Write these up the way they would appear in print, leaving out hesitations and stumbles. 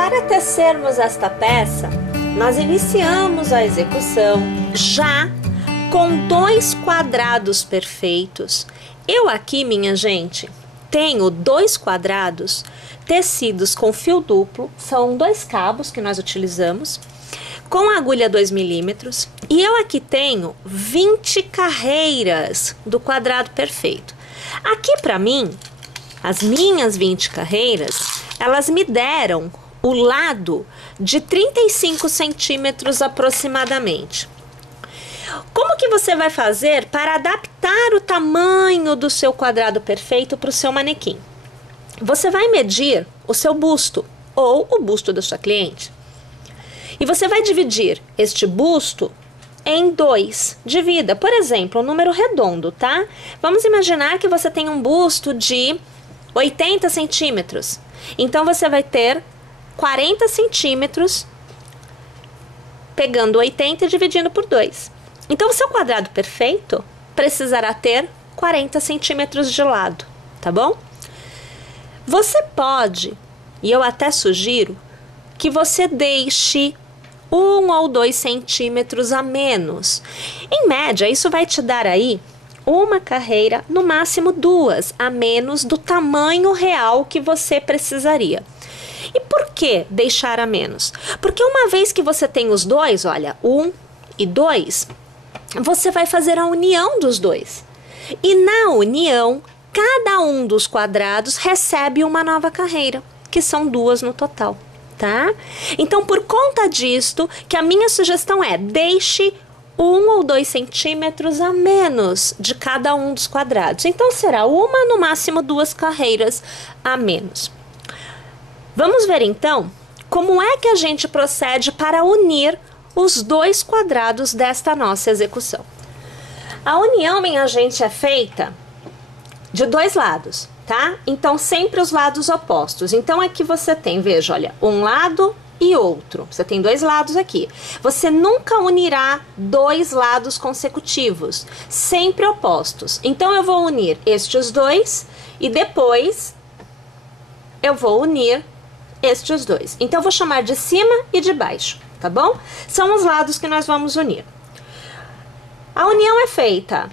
Para tecermos esta peça, nós iniciamos a execução já com 2 quadrados perfeitos. Eu aqui, minha gente, tenho 2 quadrados tecidos com fio duplo, são 2 cabos que nós utilizamos, com agulha 2 milímetros, e eu aqui tenho 20 carreiras do quadrado perfeito. Aqui para mim, as minhas 20 carreiras, elas me deram o lado de 35 centímetros aproximadamente. Como que você vai fazer para adaptar o tamanho do seu quadrado perfeito para o seu manequim? Você vai medir o seu busto ou o busto da sua cliente. E você vai dividir este busto em 2. Divida, por exemplo, um número redondo, tá? Vamos imaginar que você tem um busto de 80 centímetros. Então, você vai ter 40 centímetros pegando 80 e dividindo por 2. Então, o seu quadrado perfeito precisará ter 40 centímetros de lado, tá bom? Você pode, e eu até sugiro, que você deixe 1 ou 2 centímetros a menos. Em média, isso vai te dar aí uma carreira, no máximo 2, a menos do tamanho real que você precisaria. E por que deixar a menos? Porque uma vez que você tem os dois, olha, 1 e 2, você vai fazer a união dos dois. E na união, cada um dos quadrados recebe uma nova carreira, que são 2 no total, tá? Então, por conta disto, que a minha sugestão é, deixe 1 ou 2 centímetros a menos de cada um dos quadrados. Então, será uma, no máximo 2 carreiras a menos. Vamos ver, então, como é que a gente procede para unir os 2 quadrados desta nossa execução. A união, minha gente, é feita de 2 lados, tá? Então, sempre os lados opostos. Então, aqui você tem, veja, olha, um lado e outro. Você tem 2 lados aqui. Você nunca unirá 2 lados consecutivos, sempre opostos. Então, eu vou unir estes 2 e depois eu vou unir estes 2. Então, eu vou chamar de cima e de baixo, tá bom? São os lados que nós vamos unir. A união é feita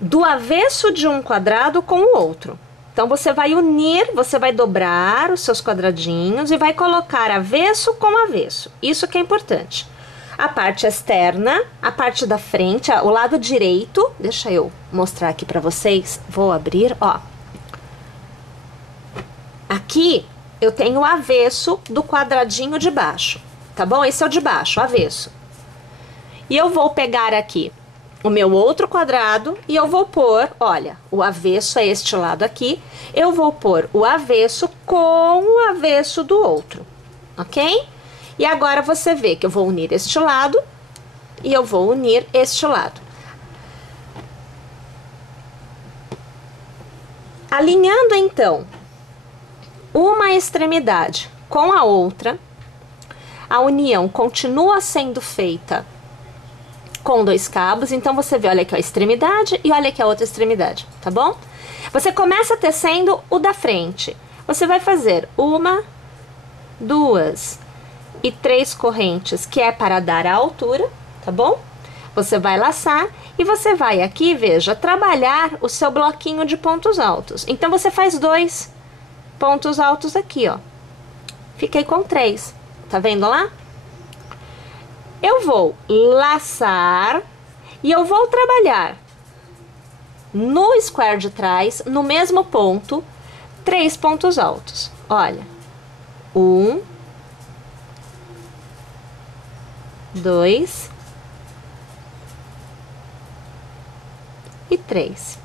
do avesso de um quadrado com o outro. Então, você vai unir, você vai dobrar os seus quadradinhos e vai colocar avesso com avesso. Isso que é importante. A parte externa, a parte da frente, o lado direito, deixa eu mostrar aqui pra vocês. Vou abrir, ó. Aqui eu tenho o avesso do quadradinho de baixo, tá bom? Esse é o de baixo, o avesso. E eu vou pegar aqui o meu outro quadrado e eu vou pôr, olha, o avesso é este lado aqui, eu vou pôr o avesso com o avesso do outro, ok? E agora você vê que eu vou unir este lado e eu vou unir este lado. Alinhando, então, uma extremidade com a outra, a união continua sendo feita com 2 cabos, então você vê, olha aqui a extremidade e olha aqui a outra extremidade, tá bom? Você começa tecendo o da frente. Você vai fazer 1, 2 e 3 correntes, que é para dar a altura, tá bom? Você vai laçar e você vai aqui, veja, trabalhar o seu bloquinho de pontos altos. Então, você faz 2 pontos altos aqui, ó. Fiquei com 3, tá vendo lá? Eu vou laçar e eu vou trabalhar no square de trás, no mesmo ponto, 3 pontos altos. Olha, 1, 2 e 3.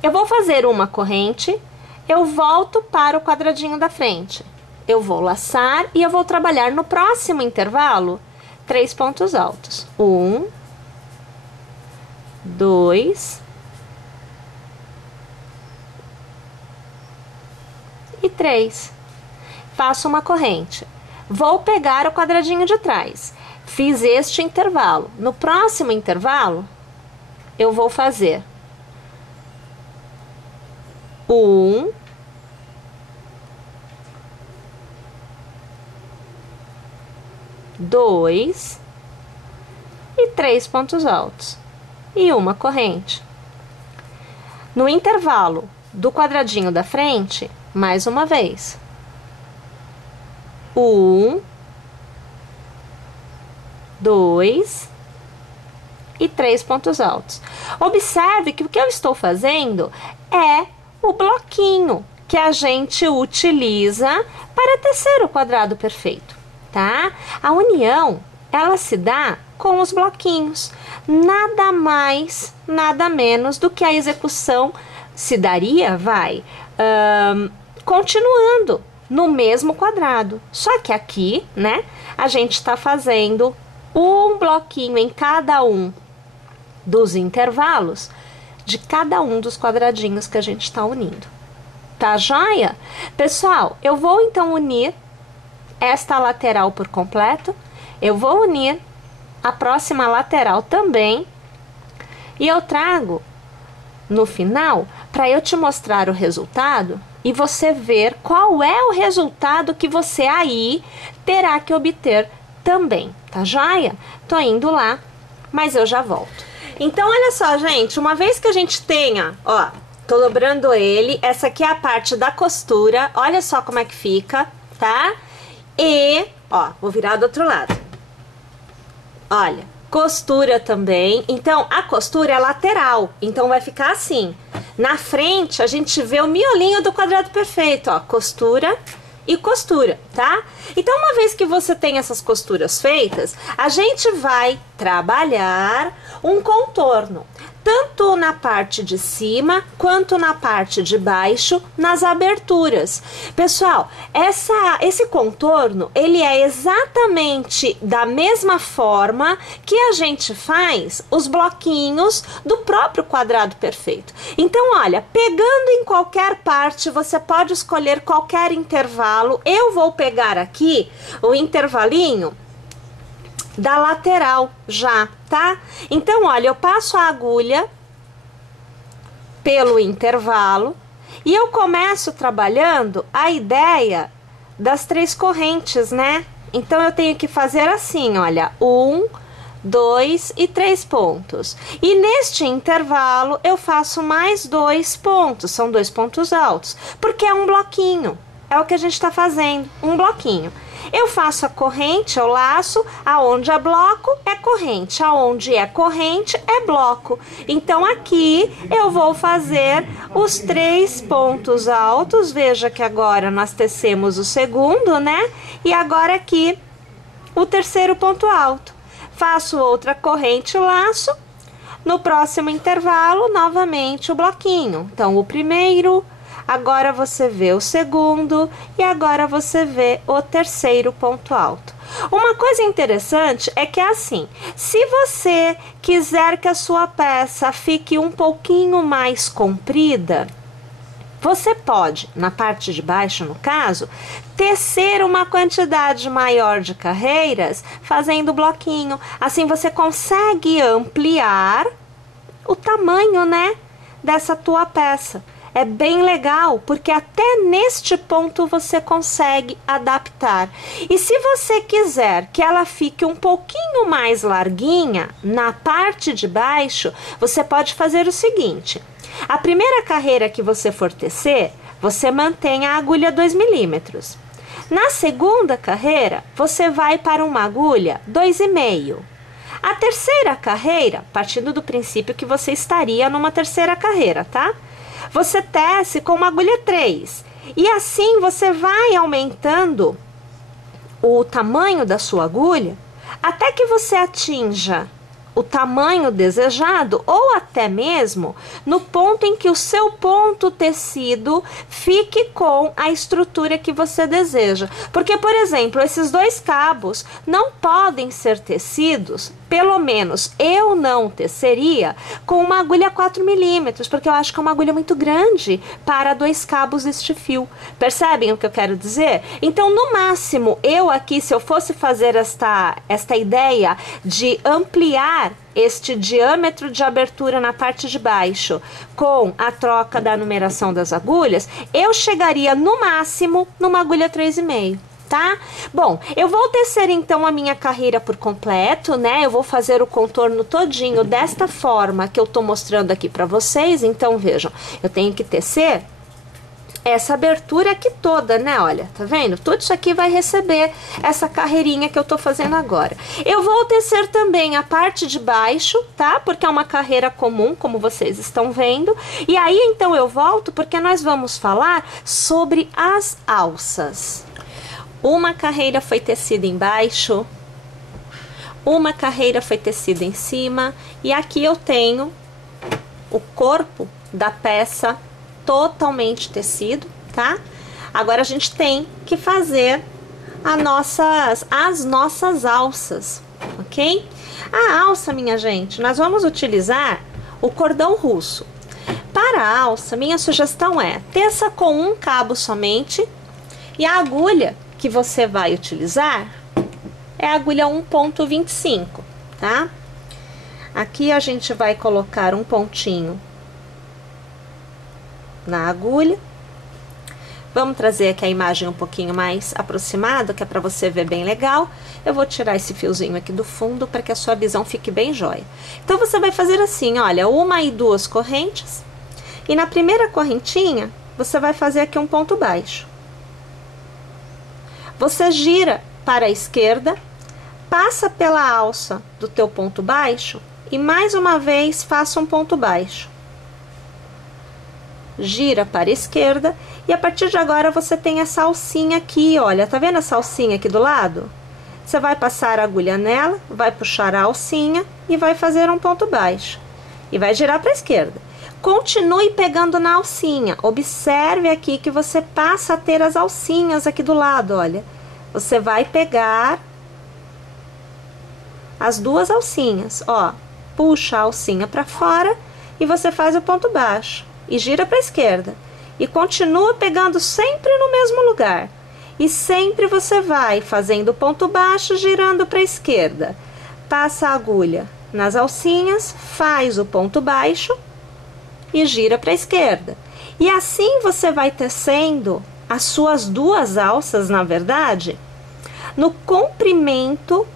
Eu vou fazer uma corrente, eu volto para o quadradinho da frente. Eu vou laçar e eu vou trabalhar no próximo intervalo 3 pontos altos. 1, 2 e 3. Faço uma corrente. Vou pegar o quadradinho de trás. Fiz este intervalo. No próximo intervalo, eu vou fazer 1, 2 e 3 pontos altos e uma corrente. No intervalo do quadradinho da frente, mais uma vez. 1, 2 e 3 pontos altos. Observe que o que eu estou fazendo é o bloquinho que a gente utiliza para tecer o quadrado perfeito, tá? A união, ela se dá com os bloquinhos. Nada mais, nada menos do que a execução se daria, continuando no mesmo quadrado. Só que aqui, né, a gente está fazendo um bloquinho em cada um dos intervalos de cada um dos quadradinhos que a gente está unindo. Tá joia? Pessoal, eu vou então unir esta lateral por completo. Eu vou unir a próxima lateral também. E eu trago no final para eu te mostrar o resultado e você ver qual é o resultado que você aí terá que obter também, tá joia? Tô indo lá, mas eu já volto. Então, olha só, gente, uma vez que a gente tenha, ó, tô dobrando ele, essa aqui é a parte da costura, olha só como é que fica, tá? E, ó, vou virar do outro lado. Olha, costura também. Então, a costura é lateral, então vai ficar assim. Na frente, a gente vê o miolinho do quadrado perfeito, ó, costura e costura, tá? Então, uma vez que você tem essas costuras feitas, a gente vai trabalhar um contorno, tanto na parte de cima quanto na parte de baixo, nas aberturas. Pessoal, esse contorno, ele é exatamente da mesma forma que a gente faz os bloquinhos do próprio quadrado perfeito. Então, olha, pegando em qualquer parte, você pode escolher qualquer intervalo. Eu vou pegar aqui o intervalinho da lateral já, tá? Então, olha, eu passo a agulha pelo intervalo e eu começo trabalhando a ideia das 3 correntes, né? Então, eu tenho que fazer assim, olha, 1, 2 e 3 pontos. E neste intervalo, eu faço mais 2 pontos, são 2 pontos altos, porque é um bloquinho. É o que a gente está fazendo, um bloquinho. Eu faço a corrente, eu laço, aonde é bloco é corrente, aonde é corrente é bloco. Então, aqui eu vou fazer os 3 pontos altos, veja que agora nós tecemos o segundo, né? E agora aqui o terceiro ponto alto. Faço outra corrente, laço, no próximo intervalo, novamente o bloquinho. Então, o primeiro... Agora você vê o segundo e agora você vê o terceiro ponto alto. Uma coisa interessante é que é assim, se você quiser que a sua peça fique um pouquinho mais comprida, você pode, na parte de baixo no caso, tecer uma quantidade maior de carreiras fazendo bloquinho. Assim você consegue ampliar o tamanho, né, dessa tua peça. É bem legal, porque até neste ponto você consegue adaptar. E se você quiser que ela fique um pouquinho mais larguinha, na parte de baixo, você pode fazer o seguinte. A primeira carreira que você for tecer, você mantém a agulha 2 milímetros. Na segunda carreira, você vai para uma agulha 2,5. A terceira carreira, partindo do princípio que você estaria numa terceira carreira, tá? Você tece com uma agulha 3 e assim você vai aumentando o tamanho da sua agulha até que você atinja o tamanho desejado ou até mesmo no ponto em que o seu ponto tecido fique com a estrutura que você deseja. Porque, por exemplo, esses 2 cabos não podem ser tecidos, pelo menos eu não teceria com uma agulha 4 milímetros, porque eu acho que é uma agulha muito grande para 2 cabos deste fio. Percebem o que eu quero dizer? Então, no máximo, eu aqui, se eu fosse fazer esta ideia de ampliar este diâmetro de abertura na parte de baixo com a troca da numeração das agulhas, eu chegaria no máximo numa agulha 3,5. tá? Bom, eu vou tecer então a minha carreira por completo, né? Eu vou fazer o contorno todinho desta forma que eu tô mostrando aqui pra vocês. Então, vejam, eu tenho que tecer essa abertura aqui toda, né? Olha, tá vendo? Tudo isso aqui vai receber essa carreirinha que eu tô fazendo agora. Eu vou tecer também a parte de baixo, tá? Porque é uma carreira comum, como vocês estão vendo. E aí, então, eu volto porque nós vamos falar sobre as alças. Uma carreira foi tecida embaixo, uma carreira foi tecida em cima, e aqui eu tenho o corpo da peça totalmente tecido, tá? Agora a gente tem que fazer as nossas alças, ok? A alça, minha gente, nós vamos utilizar o cordão russo. Para a alça, minha sugestão é teça com um cabo somente, e a agulha que você vai utilizar é a agulha 1,25, tá? Aqui a gente vai colocar um pontinho na agulha. Vamos trazer aqui a imagem um pouquinho mais aproximada, que é para você ver bem legal. Eu vou tirar esse fiozinho aqui do fundo para que a sua visão fique bem jóia. Então, você vai fazer assim, olha, 1 e 2 correntes. E na primeira correntinha, você vai fazer aqui um ponto baixo. Você gira para a esquerda, passa pela alça do teu ponto baixo e mais uma vez faça um ponto baixo. Gira para a esquerda e a partir de agora você tem essa alcinha aqui, olha, tá vendo essa alcinha aqui do lado? Você vai passar a agulha nela, vai puxar a alcinha e vai fazer um ponto baixo. E vai girar para a esquerda. Continue pegando na alcinha, observe aqui que você passa a ter as alcinhas aqui do lado, olha. Você vai pegar as duas alcinhas, ó, puxa a alcinha para fora e você faz o ponto baixo. E gira para a esquerda. E continua pegando sempre no mesmo lugar. E sempre você vai fazendo ponto baixo, girando para a esquerda. Passa a agulha nas alcinhas, faz o ponto baixo e gira para a esquerda. E assim você vai tecendo as suas duas alças, na verdade, no comprimento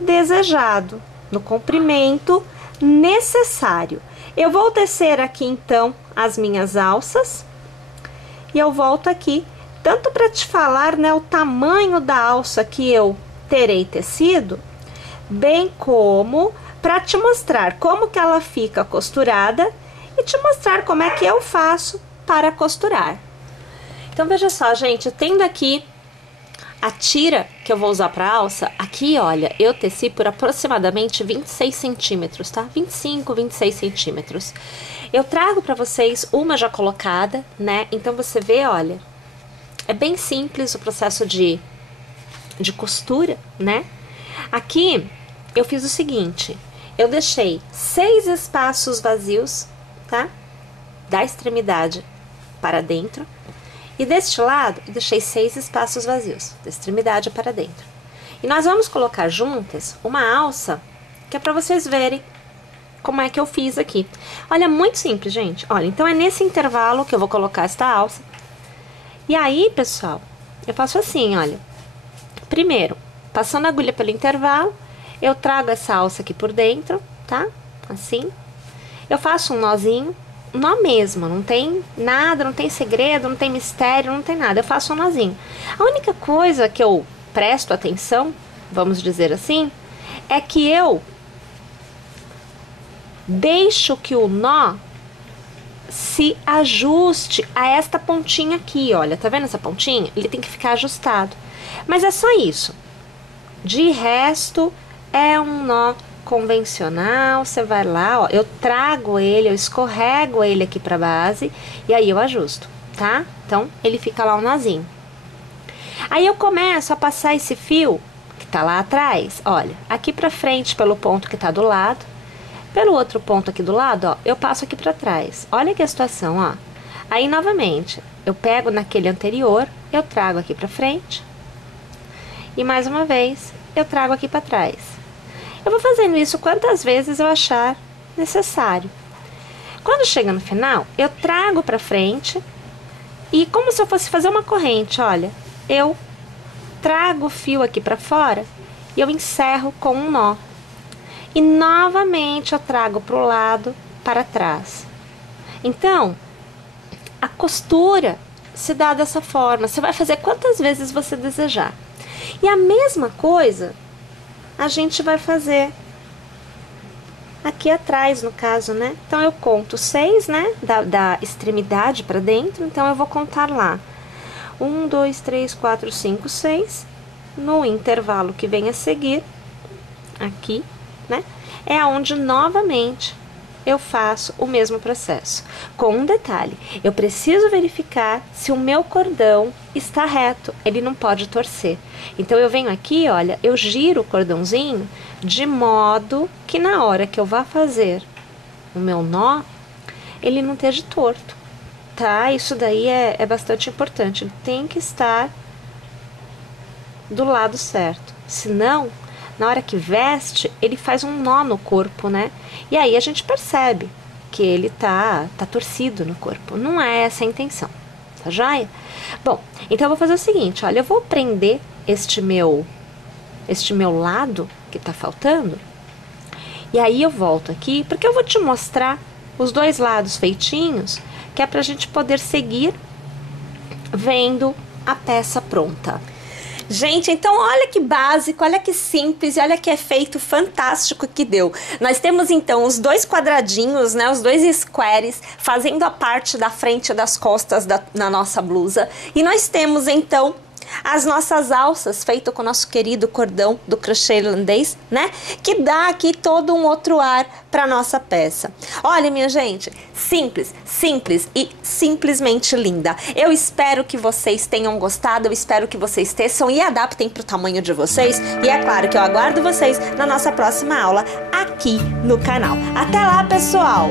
desejado, no comprimento necessário. Eu vou tecer aqui então as minhas alças e eu volto aqui, tanto para te falar, né, o tamanho da alça que eu terei tecido, bem como para te mostrar como que ela fica costurada e te mostrar como é que eu faço para costurar. Então, veja só, gente, tendo aqui a tira que eu vou usar para alça, aqui, olha, eu teci por aproximadamente 26 centímetros, tá? 25, 26 centímetros. Eu trago para vocês uma já colocada, né? Então, você vê, olha, é bem simples o processo de costura, né? Aqui, eu fiz o seguinte, eu deixei 6 espaços vazios, tá? Da extremidade para dentro. E deste lado, eu deixei 6 espaços vazios, da extremidade para dentro. E nós vamos colocar juntas uma alça, que é para vocês verem como é que eu fiz aqui. Olha, muito simples, gente. Olha, então é nesse intervalo que eu vou colocar esta alça. E aí, pessoal, eu faço assim, olha. Primeiro, passando a agulha pelo intervalo, eu trago essa alça aqui por dentro, tá? Assim. Eu faço um nozinho. Nó mesmo, não tem nada, não tem segredo, não tem mistério, não tem nada, eu faço um nozinho. A única coisa que eu presto atenção, vamos dizer assim, é que eu deixo que o nó se ajuste a esta pontinha aqui, olha, tá vendo essa pontinha? Ele tem que ficar ajustado, mas é só isso. De resto, é um nó convencional, você vai lá, ó, eu trago ele, eu escorrego ele aqui pra base e aí eu ajusto, tá? Então, ele fica lá um nozinho. Aí eu começo a passar esse fio que tá lá atrás, olha, aqui pra frente pelo ponto que tá do lado, pelo outro ponto aqui do lado, ó, eu passo aqui pra trás. Olha que a situação, ó. Aí, novamente, eu pego naquele anterior, eu trago aqui pra frente e mais uma vez, eu trago aqui pra trás. Eu vou fazendo isso quantas vezes eu achar necessário. Quando chega no final, eu trago pra frente e como se eu fosse fazer uma corrente, olha, eu trago o fio aqui para fora e eu encerro com um nó. E novamente eu trago para o lado, para trás. Então, a costura se dá dessa forma. Você vai fazer quantas vezes você desejar. E a mesma coisa a gente vai fazer aqui atrás, no caso, né? Então, eu conto 6, né? Da extremidade para dentro. Então, eu vou contar lá. 1, 2, 3, 4, 5, 6. No intervalo que vem a seguir, aqui, né? É onde novamente eu faço o mesmo processo. Com um detalhe, eu preciso verificar se o meu cordão está reto, ele não pode torcer. Então, eu venho aqui, olha, eu giro o cordãozinho de modo que na hora que eu vá fazer o meu nó, ele não esteja torto, tá? Isso daí é bastante importante, ele tem que estar do lado certo, senão na hora que veste, ele faz um nó no corpo, né? E aí a gente percebe que ele tá torcido no corpo. Não é essa a intenção, tá joia? Bom, então eu vou fazer o seguinte, olha, eu vou prender este meu lado que tá faltando. E aí eu volto aqui, porque eu vou te mostrar os dois lados feitinhos, que é pra gente poder seguir vendo a peça pronta. Gente, então olha que básico, olha que simples e olha que efeito fantástico que deu. Nós temos então os dois quadradinhos, né, os dois squares fazendo a parte da frente e das costas na nossa blusa. E nós temos então as nossas alças feito com o nosso querido cordão do crochê irlandês, né? Que dá aqui todo um outro ar para nossa peça. Olha, minha gente, simples, simples e simplesmente linda. Eu espero que vocês tenham gostado, eu espero que vocês teçam e adaptem para o tamanho de vocês. E é claro que eu aguardo vocês na nossa próxima aula aqui no canal. Até lá, pessoal!